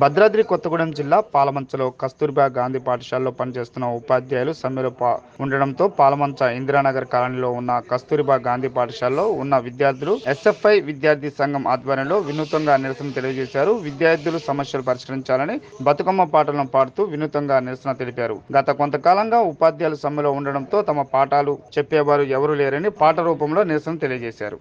భద్రాద్రి కొత్తగూడెం జిల్లా పాలమంచలో కస్తూర్బా గాంధీ పాఠశాలలో పనిచేస్తున్న ఉపాధ్యాయులు సమ్మెలో పా ఉండడంతో పాలమంచ ఇందిరానగర్ కాలనీలో ఉన్న కస్తూర్బా గాంధీ పాఠశాలలో ఉన్న విద్యార్థులు ఎస్ఎఫ్ఐ విద్యార్థి సంఘం ఆధ్వర్యంలో వినూతంగా నిరసన తెలియజేశారు. విద్యార్థులు సమస్యలు పరిష్కరించాలని బతుకమ్మ పాటలను పాడుతూ వినూతంగా నిరసన తెలిపారు. గత కొంతకాలంగా ఉపాధ్యాయులు సమ్మెలో ఉండడంతో తమ పాఠాలు చెప్పేవారు ఎవరూ లేరని పాట రూపంలో నిరసన తెలియజేశారు.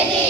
Veni.